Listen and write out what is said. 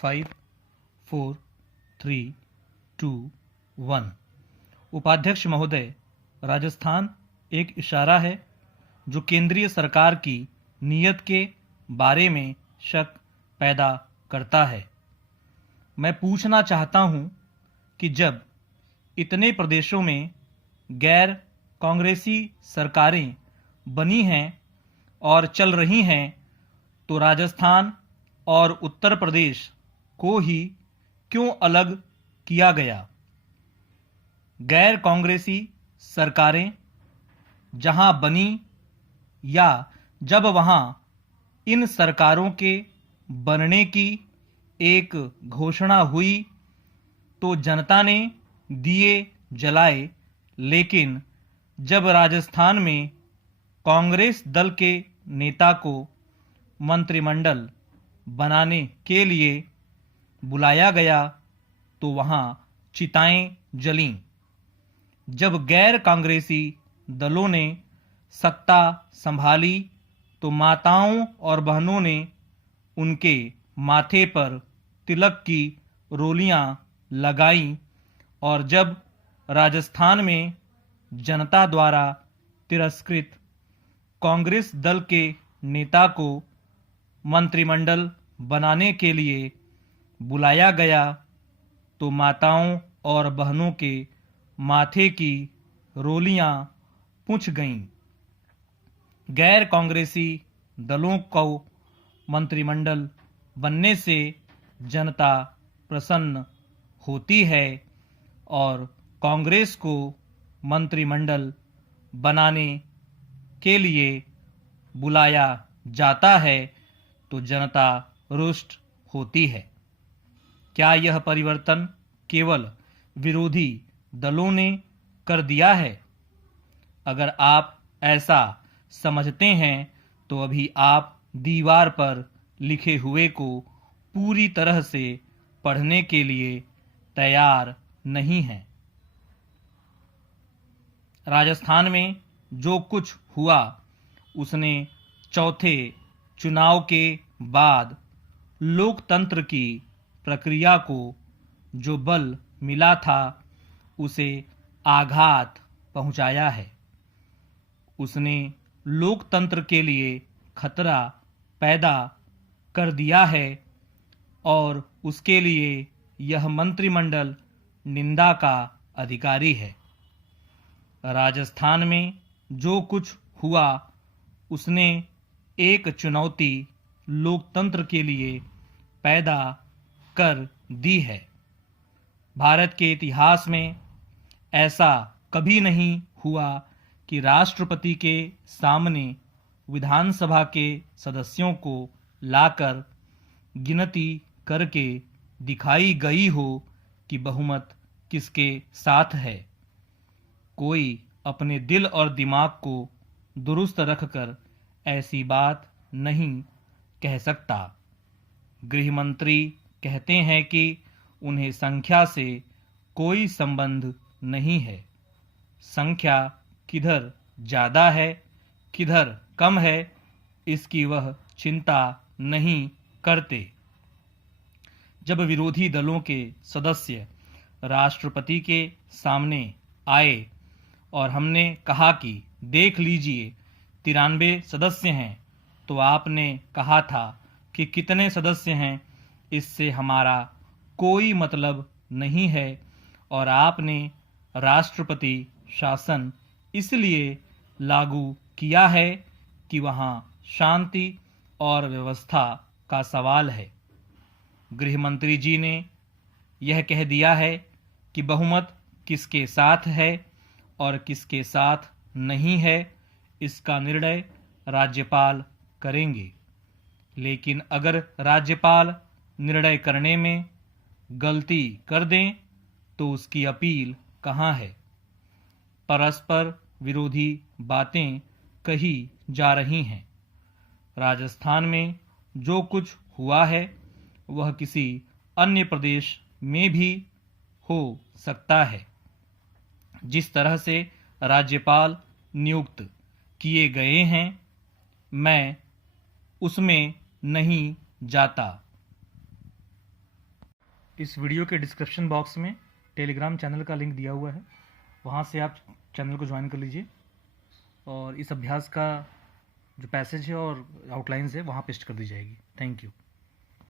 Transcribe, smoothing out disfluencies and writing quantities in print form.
5, 4, 3, 2, 1। उपाध्यक्ष महोदय, राजस्थान एक इशारा है जो केंद्रीय सरकार की नीयत के बारे में शक पैदा करता है। मैं पूछना चाहता हूं कि जब इतने प्रदेशों में गैर कांग्रेसी सरकारें बनी हैं और चल रही हैं, तो राजस्थान और उत्तर प्रदेश को ही क्यों अलग किया गया? गैर कांग्रेसी सरकारें जहां बनी या जब वहां इन सरकारों के बनने की एक घोषणा हुई तो जनता ने दिए जलाए, लेकिन जब राजस्थान में कांग्रेस दल के नेता को मंत्रिमंडल बनाने के लिए बुलाया गया तो वहां चिताएं जलीं। जब गैर कांग्रेसी दलों ने सत्ता संभाली तो माताओं और बहनों ने उनके माथे पर तिलक की रोलियां लगाईं, और जब राजस्थान में जनता द्वारा तिरस्कृत कांग्रेस दल के नेता को मंत्रिमंडल बनाने के लिए बुलाया गया तो माताओं और बहनों के माथे की रोलियां पूछ गईं। गैर कांग्रेसी दलों को मंत्रिमंडल बनने से जनता प्रसन्न होती है और कांग्रेस को मंत्रिमंडल बनाने के लिए बुलाया जाता है तो जनता रुष्ट होती है। क्या यह परिवर्तन केवल विरोधी दलों ने कर दिया है? अगर आप ऐसा समझते हैं तो अभी आप दीवार पर लिखे हुए को पूरी तरह से पढ़ने के लिए तैयार नहीं हैं। राजस्थान में जो कुछ हुआ उसने चौथे चुनाव के बाद लोकतंत्र की प्रक्रिया को जो बल मिला था उसे आघात पहुंचाया है। उसने लोकतंत्र के लिए खतरा पैदा कर दिया है और उसके लिए यह मंत्रिमंडल निंदा का अधिकारी है। राजस्थान में जो कुछ हुआ उसने एक चुनौती लोकतंत्र के लिए पैदा कर दी है। भारत के इतिहास में ऐसा कभी नहीं हुआ कि राष्ट्रपति के सामने विधानसभा के सदस्यों को लाकर गिनती करके दिखाई गई हो कि बहुमत किसके साथ है। कोई अपने दिल और दिमाग को दुरुस्त रखकर ऐसी बात नहीं कह सकता। गृह मंत्री कहते हैं कि उन्हें संख्या से कोई संबंध नहीं है। संख्या किधर ज्यादा है किधर कम है इसकी वह चिंता नहीं करते। जब विरोधी दलों के सदस्य राष्ट्रपति के सामने आए और हमने कहा कि देख लीजिए 93 सदस्य हैं, तो आपने कहा था कि कितने सदस्य हैं इससे हमारा कोई मतलब नहीं है, और आपने राष्ट्रपति शासन इसलिए लागू किया है कि वहाँ शांति और व्यवस्था का सवाल है। गृह मंत्री जी ने यह कह दिया है कि बहुमत किसके साथ है और किसके साथ नहीं है इसका निर्णय राज्यपाल करेंगे। लेकिन अगर राज्यपाल निर्णय करने में गलती कर दें तो उसकी अपील कहाँ है? परस्पर विरोधी बातें कही जा रही हैं। राजस्थान में जो कुछ हुआ है वह किसी अन्य प्रदेश में भी हो सकता है। जिस तरह से राज्यपाल नियुक्त किए गए हैं मैं उसमें नहीं जाता। इस वीडियो के डिस्क्रिप्शन बॉक्स में टेलीग्राम चैनल का लिंक दिया हुआ है, वहाँ से आप चैनल को ज्वाइन कर लीजिए और इस अभ्यास का जो पैसेज है और आउटलाइंस है वहाँ पेस्ट कर दी जाएगी। Thank you.